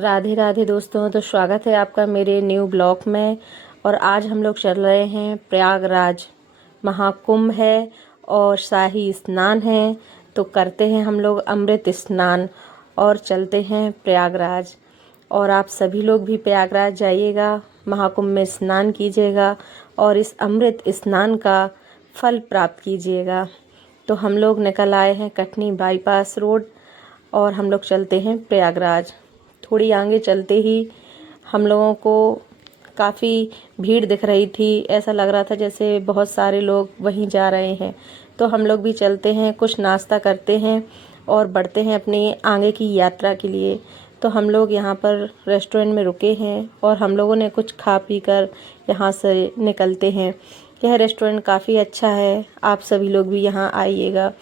राधे राधे दोस्तों। तो स्वागत है आपका मेरे न्यू ब्लॉग में। और आज हम लोग चल रहे हैं प्रयागराज। महाकुंभ है और शाही स्नान है, तो करते हैं हम लोग अमृत स्नान और चलते हैं प्रयागराज। और आप सभी लोग भी प्रयागराज जाइएगा, महाकुंभ में स्नान कीजिएगा और इस अमृत स्नान का फल प्राप्त कीजिएगा। तो हम लोग निकल आए हैं कटनी बाईपास रोड और हम लोग चलते हैं प्रयागराज। थोड़ी आगे चलते ही हम लोगों को काफ़ी भीड़ दिख रही थी। ऐसा लग रहा था जैसे बहुत सारे लोग वहीं जा रहे हैं। तो हम लोग भी चलते हैं, कुछ नाश्ता करते हैं और बढ़ते हैं अपनी आगे की यात्रा के लिए। तो हम लोग यहाँ पर रेस्टोरेंट में रुके हैं और हम लोगों ने कुछ खा पी कर यहाँ से निकलते हैं। यह रेस्टोरेंट काफ़ी अच्छा है, आप सभी लोग भी यहाँ आइएगा।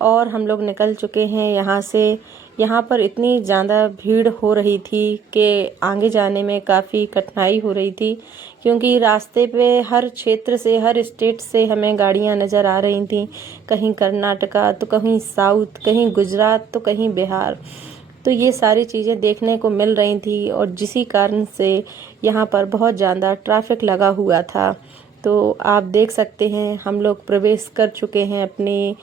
और हम लोग निकल चुके हैं यहाँ से। यहाँ पर इतनी ज़्यादा भीड़ हो रही थी कि आगे जाने में काफ़ी कठिनाई हो रही थी, क्योंकि रास्ते पे हर क्षेत्र से, हर स्टेट से हमें गाड़ियाँ नज़र आ रही थीं। कहीं कर्नाटका तो कहीं साउथ, कहीं गुजरात तो कहीं बिहार। तो ये सारी चीज़ें देखने को मिल रही थी और जिसी कारण से यहाँ पर बहुत ज़्यादा ट्रैफिक लगा हुआ था। तो आप देख सकते हैं हम लोग प्रवेश कर चुके हैं अपनी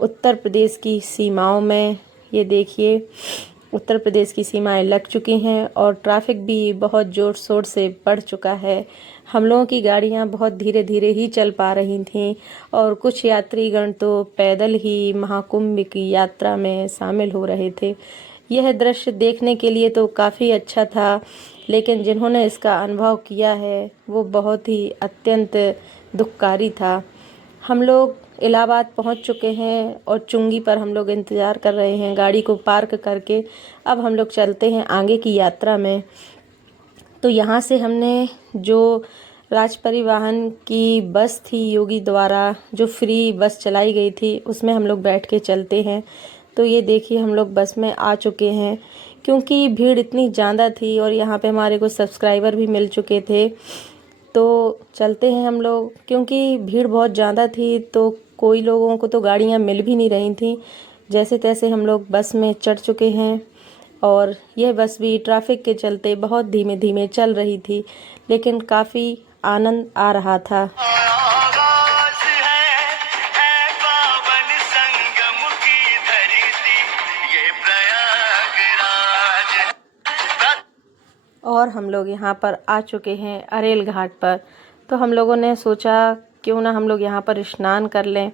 उत्तर प्रदेश की सीमाओं में। ये देखिए, उत्तर प्रदेश की सीमाएं लग चुकी हैं और ट्रैफिक भी बहुत ज़ोर शोर से बढ़ चुका है। हम लोगों की गाड़ियां बहुत धीरे धीरे ही चल पा रही थीं और कुछ यात्रीगण तो पैदल ही महाकुंभ की यात्रा में शामिल हो रहे थे। यह दृश्य देखने के लिए तो काफ़ी अच्छा था, लेकिन जिन्होंने इसका अनुभव किया है वो बहुत ही अत्यंत दुखकारी था। हम लोग इलाहाबाद पहुंच चुके हैं और चुंगी पर हम लोग इंतज़ार कर रहे हैं गाड़ी को पार्क करके। अब हम लोग चलते हैं आगे की यात्रा में। तो यहाँ से हमने जो राज परिवहन की बस थी योगी द्वारा, जो फ्री बस चलाई गई थी, उसमें हम लोग बैठ के चलते हैं। तो ये देखिए हम लोग बस में आ चुके हैं। क्योंकि भीड़ इतनी ज़्यादा थी और यहाँ पे हमारे को सब्सक्राइबर भी मिल चुके थे, तो चलते हैं हम लोग। क्योंकि भीड़ बहुत ज़्यादा थी तो कोई लोगों को तो गाड़ियाँ मिल भी नहीं रही थी। जैसे तैसे हम लोग बस में चढ़ चुके हैं और यह बस भी ट्रैफिक के चलते बहुत धीमे धीमे चल रही थी, लेकिन काफ़ी आनंद आ रहा था। और हम लोग यहाँ पर आ चुके हैं अरेल घाट पर। तो हम लोगों ने सोचा क्यों ना हम लोग यहाँ पर स्नान कर लें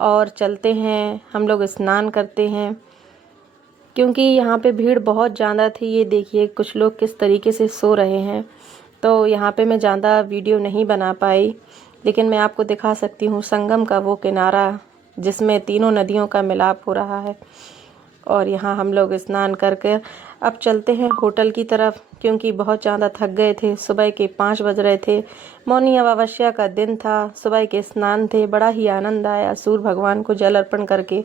और चलते हैं, हम लोग स्नान करते हैं। क्योंकि यहाँ पे भीड़ बहुत ज़्यादा थी। ये देखिए कुछ लोग किस तरीके से सो रहे हैं। तो यहाँ पे मैं ज़्यादा वीडियो नहीं बना पाई, लेकिन मैं आपको दिखा सकती हूँ संगम का वो किनारा जिसमें तीनों नदियों का मिलाप हो रहा है। और यहाँ हम लोग स्नान करके अब चलते हैं होटल की तरफ, क्योंकि बहुत ज़्यादा थक गए थे। सुबह के 5 बज रहे थे, मौनी अमावस्या का दिन था, सुबह के स्नान थे। बड़ा ही आनंद आया सूर्य भगवान को जल अर्पण करके।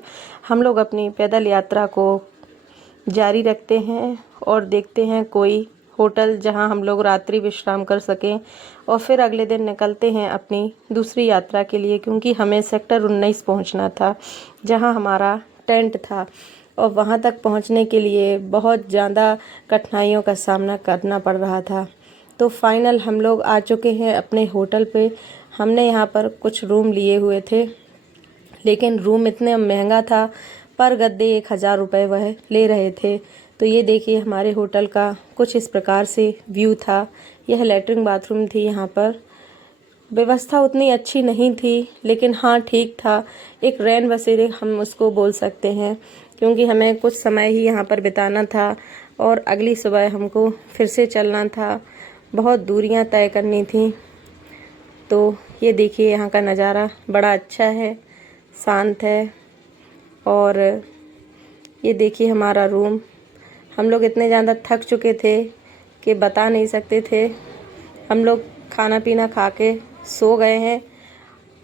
हम लोग अपनी पैदल यात्रा को जारी रखते हैं और देखते हैं कोई होटल जहां हम लोग रात्रि विश्राम कर सकें और फिर अगले दिन निकलते हैं अपनी दूसरी यात्रा के लिए। क्योंकि हमें सेक्टर 19 पहुंचना था, जहां हमारा टेंट था, और वहां तक पहुंचने के लिए बहुत ज़्यादा कठिनाइयों का सामना करना पड़ रहा था। तो फाइनल हम लोग आ चुके हैं अपने होटल पे। हमने यहाँ पर कुछ रूम लिए हुए थे, लेकिन रूम इतने महंगा था, पर गद्दे 1000 रुपये वह ले रहे थे। तो ये देखिए हमारे होटल का कुछ इस प्रकार से व्यू था। यह लैट्रिन बाथरूम थी। यहाँ पर व्यवस्था उतनी अच्छी नहीं थी, लेकिन हाँ ठीक था। एक रैन बसेरे हम उसको बोल सकते हैं, क्योंकि हमें कुछ समय ही यहाँ पर बिताना था और अगली सुबह हमको फिर से चलना था। बहुत दूरियाँ तय करनी थी। तो ये देखिए यहाँ का नज़ारा बड़ा अच्छा है, शांत है। और ये देखिए हमारा रूम। हम लोग इतने ज़्यादा थक चुके थे कि बता नहीं सकते थे। हम लोग खाना पीना खा के सो गए हैं,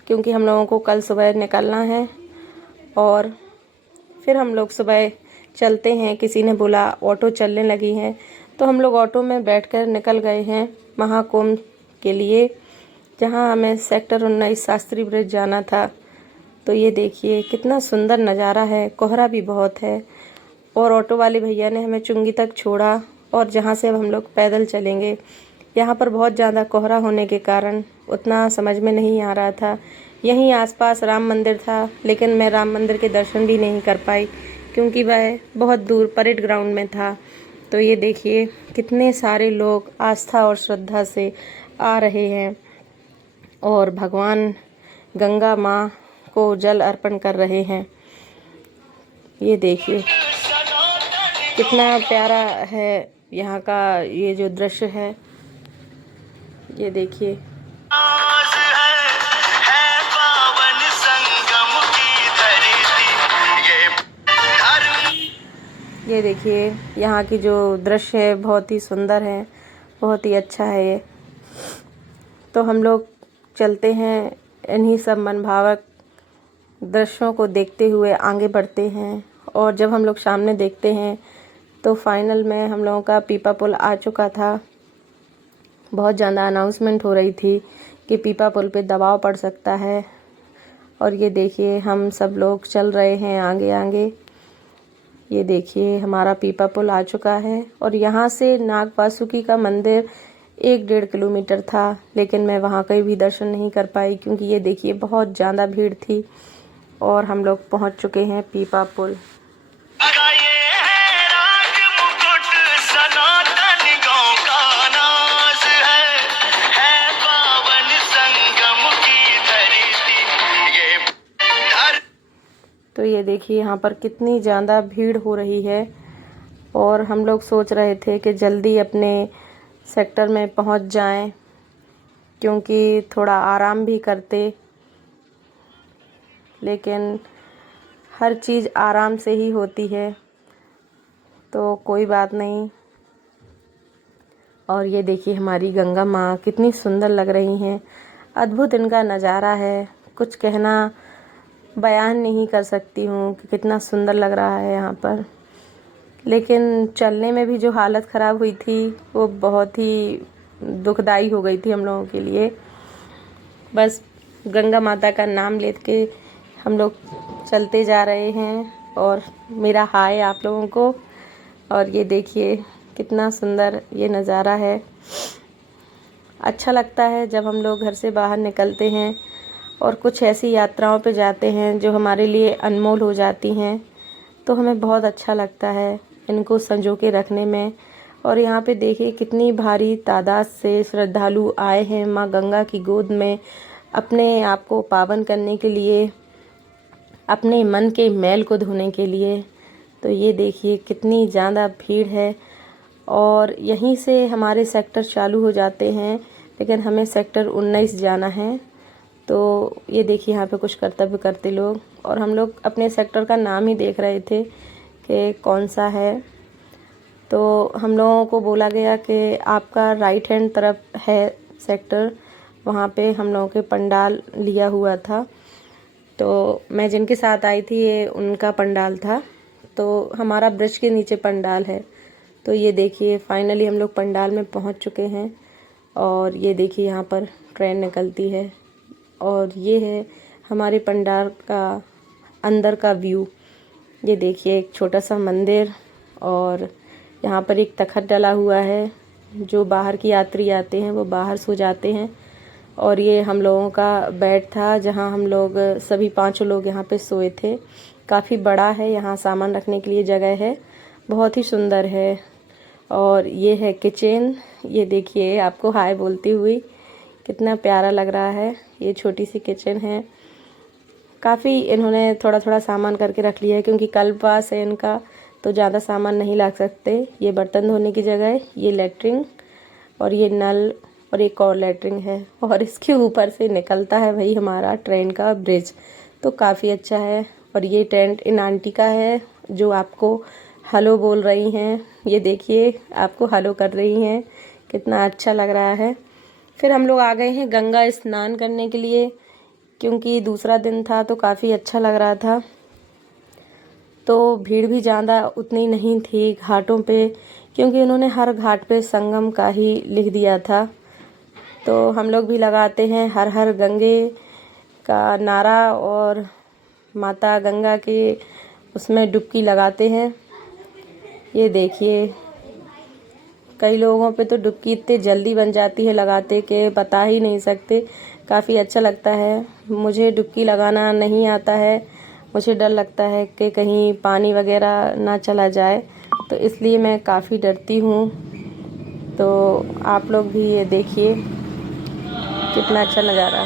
क्योंकि हम लोगों को कल सुबह निकलना है। और फिर हम लोग सुबह चलते हैं। किसी ने बोला ऑटो चलने लगी हैं, तो हम लोग ऑटो में बैठकर निकल गए हैं महाकुंभ के लिए, जहां हमें सेक्टर 19 शास्त्री ब्रिज जाना था। तो ये देखिए कितना सुंदर नज़ारा है, कोहरा भी बहुत है और ऑटो वाले भैया ने हमें चुंगी तक छोड़ा और जहाँ से अब हम लोग पैदल चलेंगे। यहाँ पर बहुत ज़्यादा कोहरा होने के कारण उतना समझ में नहीं आ रहा था। यहीं आसपास राम मंदिर था, लेकिन मैं राम मंदिर के दर्शन भी नहीं कर पाई क्योंकि वह बहुत दूर परेड ग्राउंड में था। तो ये देखिए कितने सारे लोग आस्था और श्रद्धा से आ रहे हैं और भगवान गंगा माँ को जल अर्पण कर रहे हैं। ये देखिए कितना प्यारा है यहाँ का ये जो दृश्य है। ये देखिए ये देखिए यहाँ की जो दृश्य है बहुत ही सुंदर है, बहुत ही अच्छा है ये। तो हम लोग चलते हैं, इन्हीं सब मनभावक दृश्यों को देखते हुए आगे बढ़ते हैं। और जब हम लोग सामने देखते हैं तो फाइनल में हम लोगों का पीपा पुल आ चुका था। बहुत ज़्यादा अनाउंसमेंट हो रही थी कि पीपा पुल पे दबाव पड़ सकता है। और ये देखिए हम सब लोग चल रहे हैं आगे आगे। ये देखिए हमारा पीपा पुल आ चुका है और यहाँ से नाग वासुकी का मंदिर 1-1.5 किलोमीटर था, लेकिन मैं वहाँ कहीं भी दर्शन नहीं कर पाई क्योंकि ये देखिए बहुत ज़्यादा भीड़ थी। और हम लोग पहुँच चुके हैं पीपा पुल। तो ये देखिए यहाँ पर कितनी ज़्यादा भीड़ हो रही है और हम लोग सोच रहे थे कि जल्दी अपने सेक्टर में पहुँच जाएं क्योंकि थोड़ा आराम भी करते, लेकिन हर चीज़ आराम से ही होती है तो कोई बात नहीं। और ये देखिए हमारी गंगा माँ कितनी सुंदर लग रही हैं। अद्भुत इनका नज़ारा है, कुछ कहना बयान नहीं कर सकती हूँ कि कितना सुंदर लग रहा है यहाँ पर। लेकिन चलने में भी जो हालत ख़राब हुई थी वो बहुत ही दुखदाई हो गई थी हम लोगों के लिए। बस गंगा माता का नाम लेके हम लोग चलते जा रहे हैं और मेरा हाय आप लोगों को। और ये देखिए कितना सुंदर ये नज़ारा है। अच्छा लगता है जब हम लोग घर से बाहर निकलते हैं और कुछ ऐसी यात्राओं पे जाते हैं जो हमारे लिए अनमोल हो जाती हैं, तो हमें बहुत अच्छा लगता है इनको संजो के रखने में। और यहाँ पे देखिए कितनी भारी तादाद से श्रद्धालु आए हैं माँ गंगा की गोद में अपने आप को पावन करने के लिए, अपने मन के मैल को धोने के लिए। तो ये देखिए कितनी ज़्यादा भीड़ है और यहीं से हमारे सेक्टर चालू हो जाते हैं, लेकिन हमें सेक्टर 19 जाना है। तो ये देखिए यहाँ पे कुछ कर्तव्य करते लोग और हम लोग अपने सेक्टर का नाम ही देख रहे थे कि कौन सा है। तो हम लोगों को बोला गया कि आपका राइट हैंड तरफ है सेक्टर, वहाँ पे हम लोगों के पंडाल लिया हुआ था। तो मैं जिनके साथ आई थी ये उनका पंडाल था, तो हमारा ब्रिज के नीचे पंडाल है। तो ये देखिए फाइनली हम लोग पंडाल में पहुँच चुके हैं और ये देखिए यहाँ पर ट्रेन निकलती है और ये है हमारे पंडाल का अंदर का व्यू। ये देखिए एक छोटा सा मंदिर और यहाँ पर एक तखत डला हुआ है, जो बाहर की यात्री आते हैं वो बाहर सो जाते हैं। और ये हम लोगों का बेड था जहाँ हम लोग सभी 5 लोग यहाँ पे सोए थे। काफ़ी बड़ा है, यहाँ सामान रखने के लिए जगह है, बहुत ही सुंदर है। और ये है किचन, ये देखिए आपको हाय बोलती हुई कितना प्यारा लग रहा है। ये छोटी सी किचन है, काफ़ी इन्होंने थोड़ा थोड़ा सामान करके रख लिया है क्योंकि कल्पवास है इनका, तो ज़्यादा सामान नहीं ला सकते। ये बर्तन धोने की जगह है, ये लेटरिन और ये नल और एक और लेटरिन है और इसके ऊपर से निकलता है भाई हमारा ट्रेन का ब्रिज, तो काफ़ी अच्छा है। और ये टेंट इन आंटी का है जो आपको हेलो बोल रही हैं, ये देखिए आपको हेलो कर रही हैं, कितना अच्छा लग रहा है। फिर हम लोग आ गए हैं गंगा स्नान करने के लिए क्योंकि दूसरा दिन था तो काफ़ी अच्छा लग रहा था। तो भीड़ भी ज़्यादा उतनी नहीं थी घाटों पे क्योंकि उन्होंने हर घाट पे संगम का ही लिख दिया था। तो हम लोग भी लगाते हैं हर हर गंगे का नारा और माता गंगा के उसमें डुबकी लगाते हैं। ये देखिए, कई लोगों पे तो डुबकी इतनी जल्दी बन जाती है लगाते कि बता ही नहीं सकते। काफ़ी अच्छा लगता है। मुझे डुबकी लगाना नहीं आता है, मुझे डर लगता है कि कहीं पानी वगैरह ना चला जाए, तो इसलिए मैं काफ़ी डरती हूँ। तो आप लोग भी ये देखिए कितना अच्छा नज़ारा।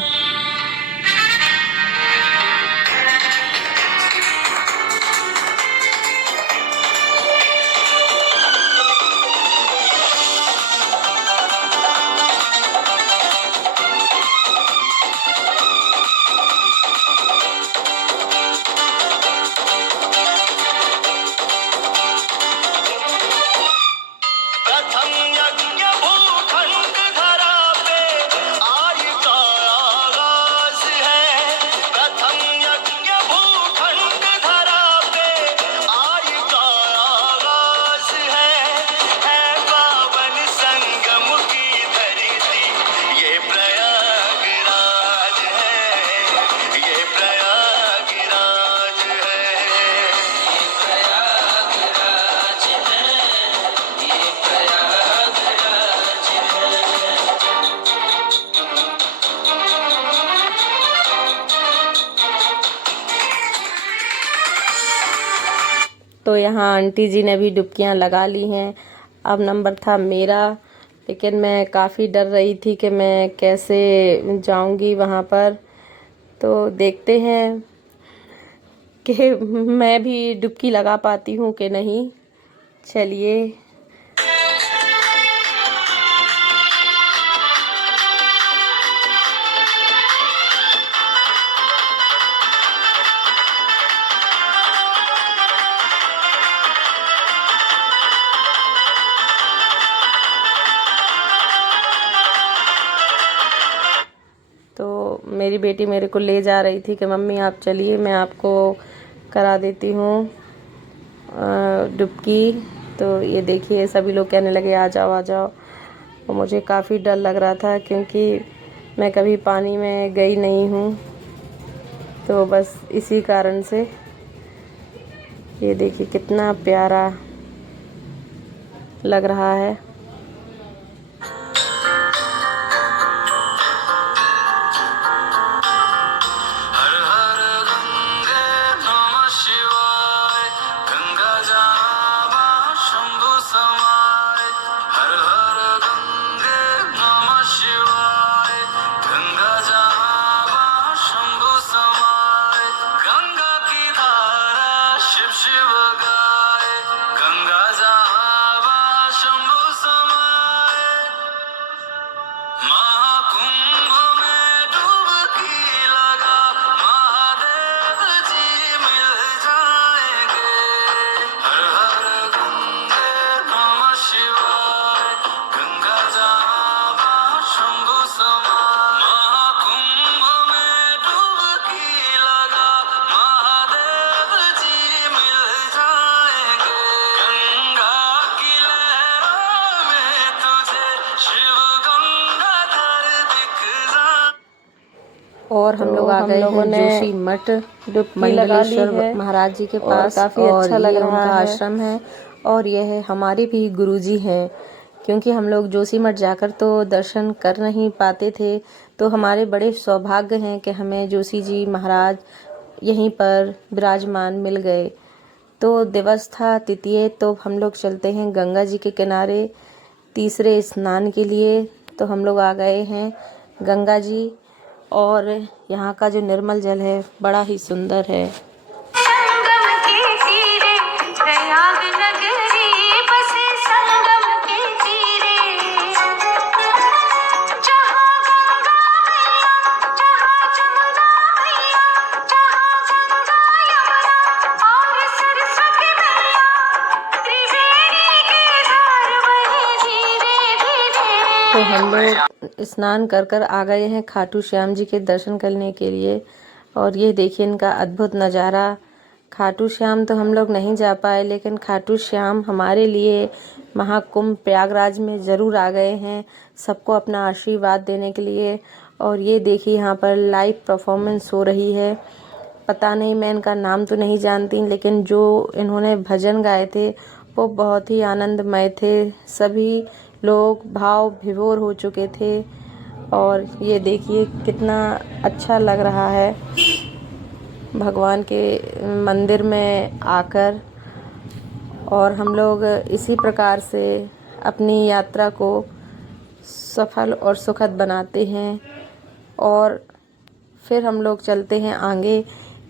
तो यहाँ आंटी जी ने भी डुबकियाँ लगा ली हैं। अब नंबर था मेरा, लेकिन मैं काफ़ी डर रही थी कि मैं कैसे जाऊंगी वहाँ पर। तो देखते हैं कि मैं भी डुबकी लगा पाती हूँ कि नहीं। चलिए। तो मेरी बेटी मेरे को ले जा रही थी कि मम्मी आप चलिए, मैं आपको करा देती हूँ डुबकी। तो ये देखिए सभी लोग कहने लगे आ जाओ आ जाओ। और मुझे काफ़ी डर लग रहा था क्योंकि मैं कभी पानी में गई नहीं हूँ, तो बस इसी कारण से। ये देखिए कितना प्यारा लग रहा है। और हम लोग आ गए हैं जोशी मठ मंडलेश्वर महाराज जी के पास। काफ़ी अच्छा लग रहा है, उनका आश्रम है और यह हमारे भी गुरुजी हैं। क्योंकि हम लोग जोशी मठ जाकर तो दर्शन कर नहीं पाते थे, तो हमारे बड़े सौभाग्य हैं कि हमें जोशी जी महाराज यहीं पर विराजमान मिल गए। तो दिवस था तृतीय, तो हम लोग चलते हैं गंगा जी के किनारे तीसरे स्नान के लिए। तो हम लोग आ गए हैं गंगा जी, और यहाँ का जो निर्मल जल है बड़ा ही सुंदर है। संगम के तीरे प्रयाग नगरी बसे, संगम के तीरे जहाँ गंगा मैया, जहाँ जमुना मैया, जहाँ गंगा यमुना और सरस्वती मैया, त्रिवेणी के धार बहे धीरे धीरे। तो हम लोग स्नान कर कर आ गए हैं खाटू श्याम जी के दर्शन करने के लिए। और ये देखिए इनका अद्भुत नज़ारा। खाटू श्याम तो हम लोग नहीं जा पाए, लेकिन खाटू श्याम हमारे लिए महाकुंभ प्रयागराज में ज़रूर आ गए हैं, सबको अपना आशीर्वाद देने के लिए। और ये देखिए यहाँ पर लाइव परफॉर्मेंस हो रही है। पता नहीं, मैं इनका नाम तो नहीं जानती, लेकिन जो इन्होंने भजन गाए थे वो बहुत ही आनंदमय थे। सभी लोग भाव विभोर हो चुके थे और ये देखिए कितना अच्छा लग रहा है भगवान के मंदिर में आकर। और हम लोग इसी प्रकार से अपनी यात्रा को सफल और सुखद बनाते हैं और फिर हम लोग चलते हैं आगे,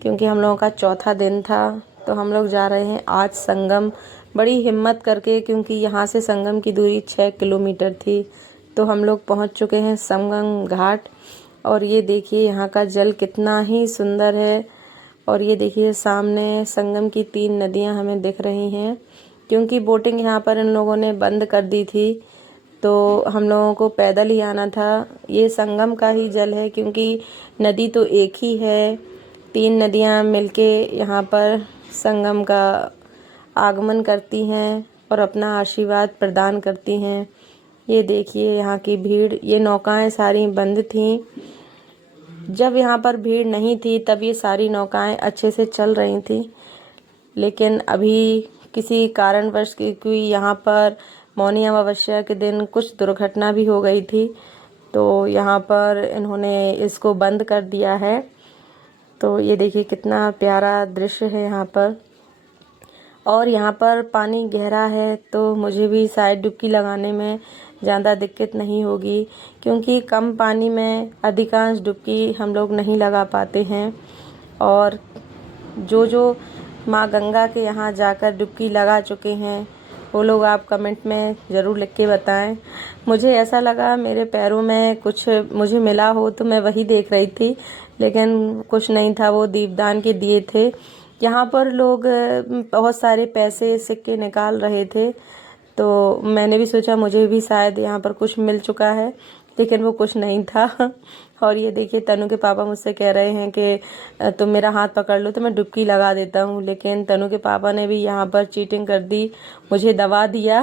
क्योंकि हम लोगों का चौथा दिन था। तो हम लोग जा रहे हैं आज संगम, बड़ी हिम्मत करके, क्योंकि यहाँ से संगम की दूरी 6 किलोमीटर थी। तो हम लोग पहुँच चुके हैं संगम घाट। और ये देखिए यहाँ का जल कितना ही सुंदर है। और ये देखिए सामने संगम की 3 नदियाँ हमें दिख रही हैं, क्योंकि बोटिंग यहाँ पर इन लोगों ने बंद कर दी थी, तो हम लोगों को पैदल ही आना था। ये संगम का ही जल है, क्योंकि नदी तो एक ही है, 3 नदियाँ मिलके यहाँ पर संगम का आगमन करती हैं और अपना आशीर्वाद प्रदान करती हैं। ये देखिए यहाँ की भीड़, ये नौकाएं सारी बंद थीं। जब यहाँ पर भीड़ नहीं थी तब ये सारी नौकाएं अच्छे से चल रही थी, लेकिन अभी किसी कारणवश क्योंकि यहाँ पर मौनी अमावस्या के दिन कुछ दुर्घटना भी हो गई थी, तो यहाँ पर इन्होंने इसको बंद कर दिया है। तो ये देखिए कितना प्यारा दृश्य है यहाँ पर। और यहाँ पर पानी गहरा है, तो मुझे भी शायद डुबकी लगाने में ज़्यादा दिक्कत नहीं होगी, क्योंकि कम पानी में अधिकांश डुबकी हम लोग नहीं लगा पाते हैं। और जो माँ गंगा के यहाँ जाकर डुबकी लगा चुके हैं वो लोग आप कमेंट में ज़रूर लिख के बताएं। मुझे ऐसा लगा मेरे पैरों में कुछ मुझे मिला हो, तो मैं वही देख रही थी, लेकिन कुछ नहीं था, वो दीपदान के दिए थे। यहाँ पर लोग बहुत सारे पैसे सिक्के निकाल रहे थे, तो मैंने भी सोचा मुझे भी शायद यहाँ पर कुछ मिल चुका है, लेकिन वो कुछ नहीं था। और ये देखिए तनु के पापा मुझसे कह रहे हैं कि तुम मेरा हाथ पकड़ लो तो मैं डुबकी लगा देता हूँ, लेकिन तनु के पापा ने भी यहाँ पर चीटिंग कर दी, मुझे दबा दिया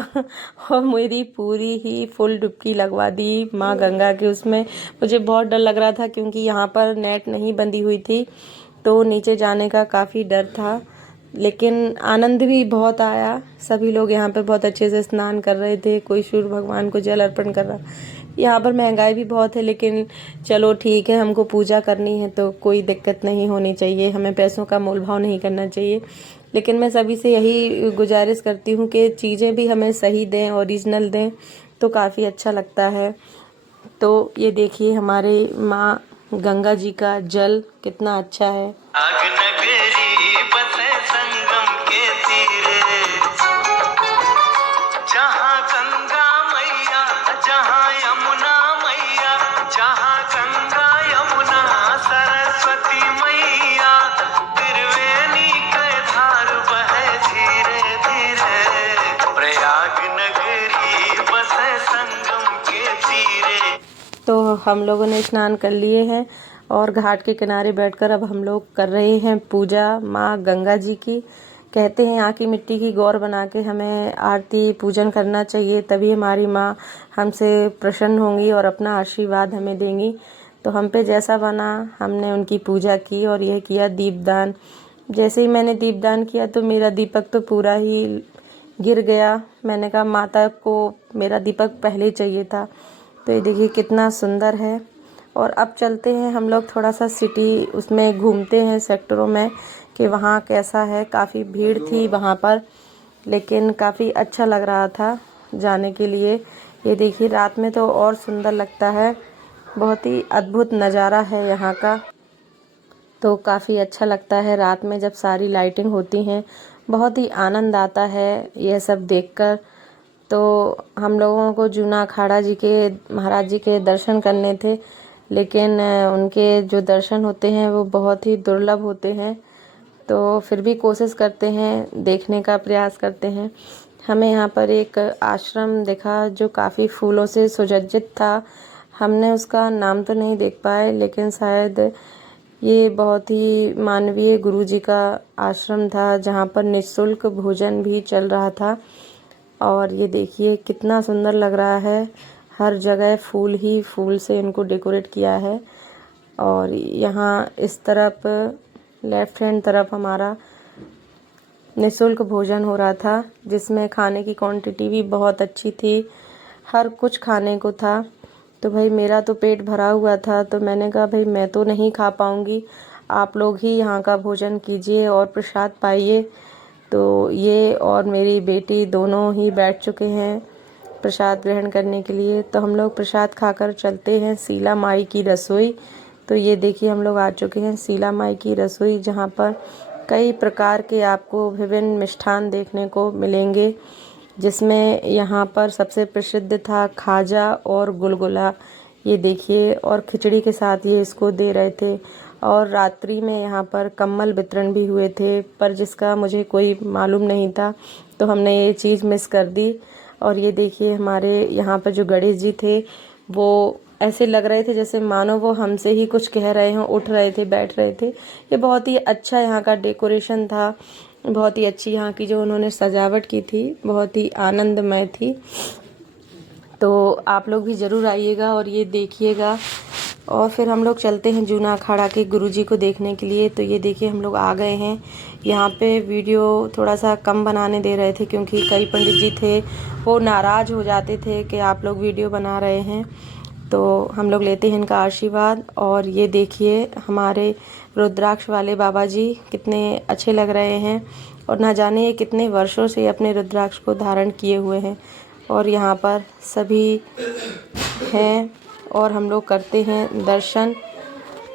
और मेरी पूरी ही फुल डुबकी लगवा दी माँ गंगा के उसमें। मुझे बहुत डर लग रहा था, क्योंकि यहाँ पर नेट नहीं बंधी हुई थी, तो नीचे जाने का काफ़ी डर था, लेकिन आनंद भी बहुत आया। सभी लोग यहाँ पे बहुत अच्छे से स्नान कर रहे थे, कोई सूर्य भगवान को जल अर्पण कर रहा। यहाँ पर महंगाई भी बहुत है, लेकिन चलो ठीक है, हमको पूजा करनी है तो कोई दिक्कत नहीं होनी चाहिए, हमें पैसों का मोल भाव नहीं करना चाहिए। लेकिन मैं सभी से यही गुजारिश करती हूँ कि चीज़ें भी हमें सही दें, ओरिजिनल दें, तो काफ़ी अच्छा लगता है। तो ये देखिए हमारे माँ गंगा जी का जल कितना अच्छा है। तो हम लोगों ने स्नान कर लिए हैं और घाट के किनारे बैठकर अब हम लोग कर रहे हैं पूजा माँ गंगा जी की। कहते हैं यहाँ की मिट्टी की गौर बना के हमें आरती पूजन करना चाहिए, तभी हमारी माँ हमसे प्रसन्न होंगी और अपना आशीर्वाद हमें देंगी। तो हम पे जैसा बना हमने उनकी पूजा की और यह किया दीपदान। जैसे ही मैंने दीपदान किया तो मेरा दीपक तो पूरा ही गिर गया। मैंने कहा माता को मेरा दीपक पहले चाहिए था। तो ये देखिए कितना सुंदर है। और अब चलते हैं हम लोग थोड़ा सा सिटी उसमें घूमते हैं सेक्टरों में कि वहाँ कैसा है। काफ़ी भीड़ थी वहाँ पर, लेकिन काफ़ी अच्छा लग रहा था जाने के लिए। ये देखिए रात में तो और सुंदर लगता है, बहुत ही अद्भुत नज़ारा है यहाँ का। तो काफ़ी अच्छा लगता है रात में जब सारी लाइटिंग होती हैं, बहुत ही आनंद आता है यह सब देखकर। तो हम लोगों को जूना अखाड़ा जी के महाराज जी के दर्शन करने थे, लेकिन उनके जो दर्शन होते हैं वो बहुत ही दुर्लभ होते हैं। तो फिर भी कोशिश करते हैं, देखने का प्रयास करते हैं। हमें यहाँ पर एक आश्रम दिखा जो काफ़ी फूलों से सुसज्जित था। हमने उसका नाम तो नहीं देख पाए, लेकिन शायद ये बहुत ही मानवीय गुरु जी का आश्रम था, जहाँ पर निःशुल्क भोजन भी चल रहा था। और ये देखिए कितना सुंदर लग रहा है, हर जगह फूल ही फूल से इनको डेकोरेट किया है। और यहाँ इस तरफ लेफ्ट हैंड तरफ हमारा निःशुल्क भोजन हो रहा था, जिसमें खाने की क्वांटिटी भी बहुत अच्छी थी, हर कुछ खाने को था। तो भाई मेरा तो पेट भरा हुआ था, तो मैंने कहा भाई मैं तो नहीं खा पाऊँगी, आप लोग ही यहाँ का भोजन कीजिए और प्रसाद पाइए। तो ये और मेरी बेटी दोनों ही बैठ चुके हैं प्रसाद ग्रहण करने के लिए। तो हम लोग प्रसाद खाकर चलते हैं शीला माई की रसोई। तो ये देखिए हम लोग आ चुके हैं शीला माई की रसोई, जहाँ पर कई प्रकार के आपको विभिन्न मिष्ठान देखने को मिलेंगे, जिसमें यहाँ पर सबसे प्रसिद्ध था खाजा और गुलगुला। ये देखिए, और खिचड़ी के साथ ये इसको दे रहे थे। और रात्रि में यहाँ पर कम्बल वितरण भी हुए थे, पर जिसका मुझे कोई मालूम नहीं था, तो हमने ये चीज़ मिस कर दी। और ये देखिए हमारे यहाँ पर जो गणेश जी थे, वो ऐसे लग रहे थे जैसे मानो वो हमसे ही कुछ कह रहे हों, उठ रहे थे, बैठ रहे थे। ये बहुत ही अच्छा यहाँ का डेकोरेशन था, बहुत ही अच्छी यहाँ की जो उन्होंने सजावट की थी, बहुत ही आनंदमय थी। तो आप लोग भी ज़रूर आइएगा और ये देखिएगा। और फिर हम लोग चलते हैं जूना अखाड़ा के गुरुजी को देखने के लिए। तो ये देखिए हम लोग आ गए हैं। यहाँ पे वीडियो थोड़ा सा कम बनाने दे रहे थे, क्योंकि कई पंडित जी थे वो नाराज़ हो जाते थे कि आप लोग वीडियो बना रहे हैं। तो हम लोग लेते हैं इनका आशीर्वाद। और ये देखिए हमारे रुद्राक्ष वाले बाबा जी कितने अच्छे लग रहे हैं, और ना जाने ये कितने वर्षों से अपने रुद्राक्ष को धारण किए हुए हैं। और यहाँ पर सभी हैं और हम लोग करते हैं दर्शन।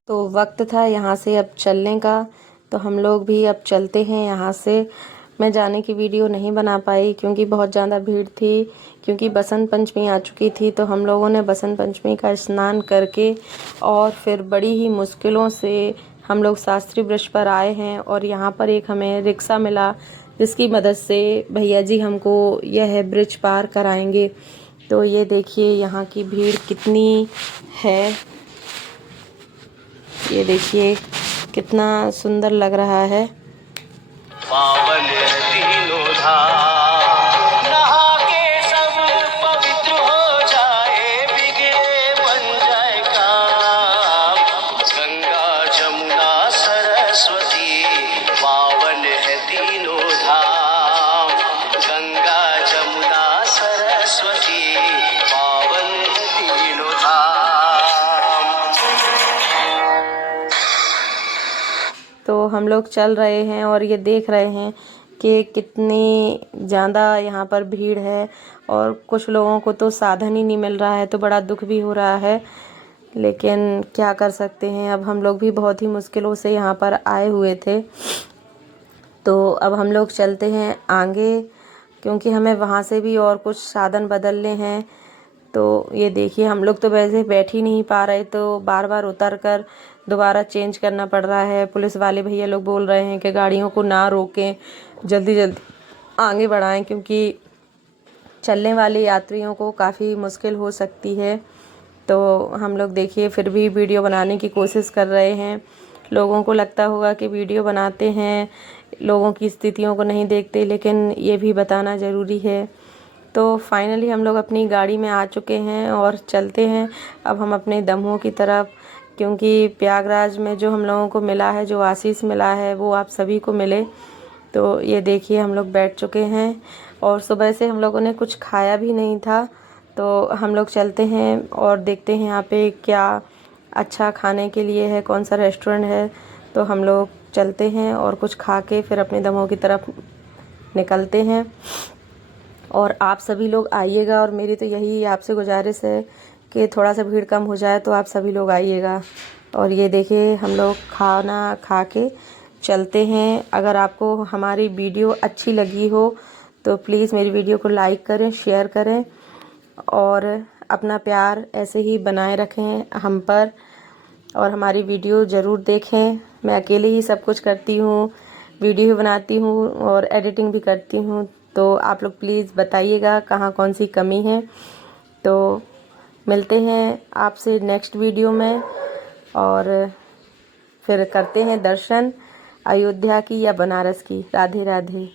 तो वक्त था यहाँ से अब चलने का, तो हम लोग भी अब चलते हैं यहाँ से। मैं जाने की वीडियो नहीं बना पाई क्योंकि बहुत ज़्यादा भीड़ थी, क्योंकि बसंत पंचमी आ चुकी थी। तो हम लोगों ने बसंत पंचमी का स्नान करके और फिर बड़ी ही मुश्किलों से हम लोग शास्त्री ब्रिज पर आए हैं। और यहाँ पर एक हमें रिक्शा मिला, जिसकी मदद से भैया जी हमको यह ब्रिज पार कराएंगे। तो ये देखिए यहाँ की भीड़ कितनी है, ये देखिए कितना सुंदर लग रहा है। पावन तीनों धाम, नहा के सब पवित्र हो जाए, बिगड़े बन जाए काम। गंगा जमुना सरस्वती पावन है तीनों धाम, गंगा जमुना सरस्वती पावन है तीनों धाम। तो हम लोग चल रहे हैं और ये देख रहे हैं कि कितनी ज़्यादा यहाँ पर भीड़ है, और कुछ लोगों को तो साधन ही नहीं मिल रहा है, तो बड़ा दुख भी हो रहा है। लेकिन क्या कर सकते हैं, अब हम लोग भी बहुत ही मुश्किलों से यहाँ पर आए हुए थे। तो अब हम लोग चलते हैं आगे, क्योंकि हमें वहाँ से भी और कुछ साधन बदलने हैं। तो ये देखिए हम लोग तो वैसे बैठ ही नहीं पा रहे, तो बार बार उतर कर दोबारा चेंज करना पड़ रहा है। पुलिस वाले भैया लोग बोल रहे हैं कि गाड़ियों को ना रोकें, जल्दी जल्दी आगे बढ़ाएं, क्योंकि चलने वाले यात्रियों को काफ़ी मुश्किल हो सकती है। तो हम लोग देखिए फिर भी वीडियो बनाने की कोशिश कर रहे हैं। लोगों को लगता होगा कि वीडियो बनाते हैं, लोगों की स्थितियों को नहीं देखते, लेकिन ये भी बताना ज़रूरी है। तो फाइनली हम लोग अपनी गाड़ी में आ चुके हैं और चलते हैं अब हम अपने दमोह की तरफ, क्योंकि प्रयागराज में जो हम लोगों को मिला है, जो आशीष मिला है, वो आप सभी को मिले। तो ये देखिए हम लोग बैठ चुके हैं और सुबह से हम लोगों ने कुछ खाया भी नहीं था। तो हम लोग चलते हैं और देखते हैं यहाँ पे क्या अच्छा खाने के लिए है, कौन सा रेस्टोरेंट है। तो हम लोग चलते हैं और कुछ खा के फिर अपने दमोह की तरफ निकलते हैं। और आप सभी लोग आइएगा, और मेरी तो यही आपसे गुजारिश है कि थोड़ा सा भीड़ कम हो जाए, तो आप सभी लोग आइएगा। और ये देखिए हम लोग खाना खा के चलते हैं। अगर आपको हमारी वीडियो अच्छी लगी हो तो प्लीज़ मेरी वीडियो को लाइक करें, शेयर करें, और अपना प्यार ऐसे ही बनाए रखें हम पर, और हमारी वीडियो ज़रूर देखें। मैं अकेले ही सब कुछ करती हूँ, वीडियो भी बनाती हूँ और एडिटिंग भी करती हूँ। तो आप लोग प्लीज़ बताइएगा कहाँ कौन सी कमी है। तो मिलते हैं आपसे नेक्स्ट वीडियो में, और फिर करते हैं दर्शन अयोध्या की या बनारस की। राधे राधे।